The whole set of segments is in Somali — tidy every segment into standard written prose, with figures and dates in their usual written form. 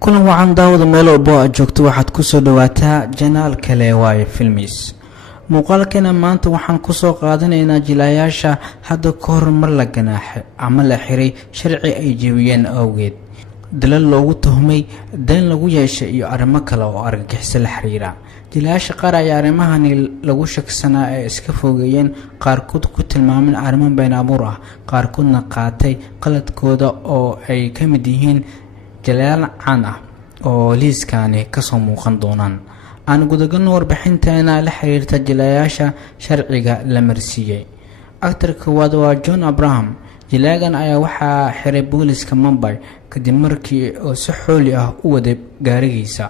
kulan wacan daawada meel walbo aad joogto waxaad ku soo dhawaataa janaal kale waaye filmis muuqaalkeena maanta waxaan ku soo qaadanaynaa jilayaasha hadda ka hor mar la ganaaxay ama la xiray sharci ay jebiyeen awgeed dalal loogu tuhmay dan lagu yeeshay iyo arrimo kale oo argagixis la xiriira jilayaasha qaar ayaa arrimahani lagu shaksanaa ee iska fogeeyeen qaarkood ku tilmaameen arrimo been abuur ah qaarkoodna qaatay qaladkooda oo ay ka mid yihiin jalayaal caan ah oo liiskani kasoo muuqan doonaan aan gudagalno warbixinteena la xiriirta jilayaasha sharciga la marsiiyey actor koowaad waa John Abraham jilaagan ayaa waxaa xiray booliska Mumbai kadib markii uu si xooli ah u waday gaarigiisa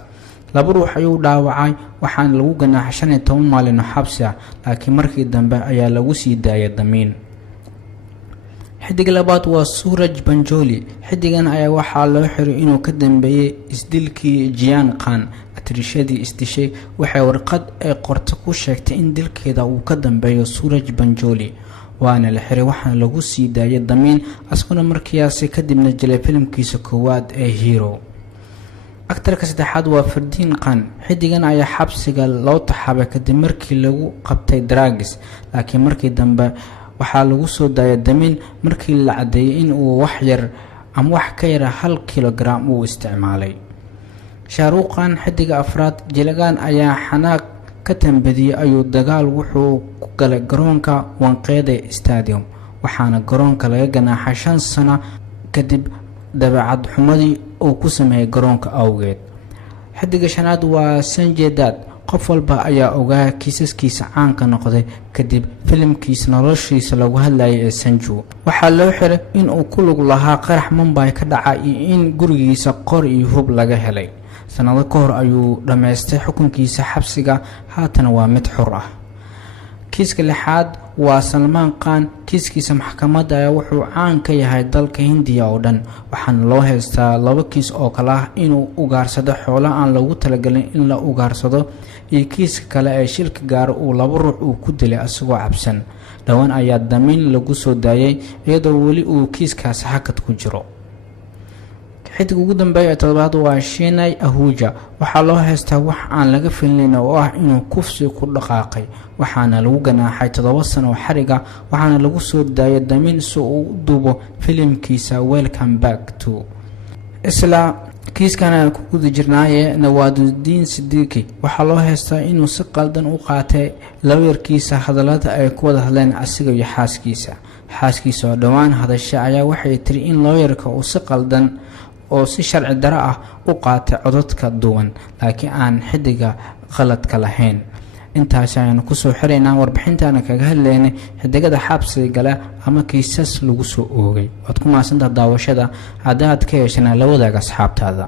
laba ruux ayuu dhaawacay waxaana lagu ganaaxay 15 maalin oo xabsi ah laakiin markii dambe ayaa lagu sii daayay damiin xidig labaad waa Suraj Banjoli xidigan ayaa waxaa loo xiray inuu ka dambeeyay isdilkii Jian Khan atrishadii isdishay waxay warqad ay qorto ku sheegtay in dilkeeda uu ka dambeeyo Suraj Banjoli waana la xiray waxaana lagu sii daayay damiin asaguna markiisaas kadibna jilay filimkiisa koowaad ee Hero actorka saddexaad waa Fardeen Khan xidigan ayaa xabsiga loo taxaabay kadib markii lagu qabtay drugs laakiin markii dambe waxaa lagu soo daayay damiin markii la cadeeyay in uu wax yar ama wax ka yar 1 kilogram uu isticmaalay Shahrukh Khan xidiga afraad jilagan ayaa xanaaq ka tambadiyay ayuu dagaal wuxuu ku galay garoonka Wankhede Stadium waxaana garoonka laga ganaaxay 5 sano kadib dabeecad xumadii uu ku sameeyay garoonka awgeed xidiga shanaad waa Sanjay Dutt qof walba ayaa ogaa kiisaskiisa caanka noqday kadib filimkiisa noloshiisa lagu hadlayay ee Sanju waxaa loo xiray in uu ku lug lahaa qarax Mumbai ka dhacay iyo in gurigiisa qor iyo hub laga helay sanado ka hor ayuu dhameystay xukunkiisa xabsiga haatan waa mid xor ah kiiska lixaad waa Salman Khan kiiskiisa maxkamadda ayaa wuxuu caan ka yahay dalka Hindiya oo dhan waxaana loo haystaa 2 kiis oo kala ah inuu ugaarsado xoolo aan lagu talagalin in la ugaarsado iyo kiiska kale ee shilka gaar uu 2 ruux uu ku dilay asagoo cabsan dhawaan ayaa damiin lagu soo daayay iyadoo wali uu kiiskaas hakad ku jiro xidig ugu dambeeya toddobaad waa Shinai Ahuja waxaa loo haystaa wax aan laga filnayn oo ah inuu kufsi ku dhaqaaqay waxaana lagu ganaaxay 7 sano xariga waxaana lagu soo daayay damiin si uu u duubo filimkiisa Welcome Back to isla kiiskana ku guda jirnaaye Nawaduddin Siddiqui waxaa loo haystaa inuu si qaldan u qaatay lawyerkiisa hadalada ay ku wada hadleen asiga iyo xaaskiisa oo dhawaan hadashay ayaa waxay tiri in lawyerka uu si qaldan oo si sharci dara ah u qaatay codadka duwan laakiin aan xidiga qaladka lahayn intaas ayaan ku soo xireynaa warbixintaana kaga hadlaynay xidigada xabsiga gala ama kiisas lagu soo oogay waad ku maasantahay daawashada hadda aad ka yeeshanaa la wadaaga asxaabtaada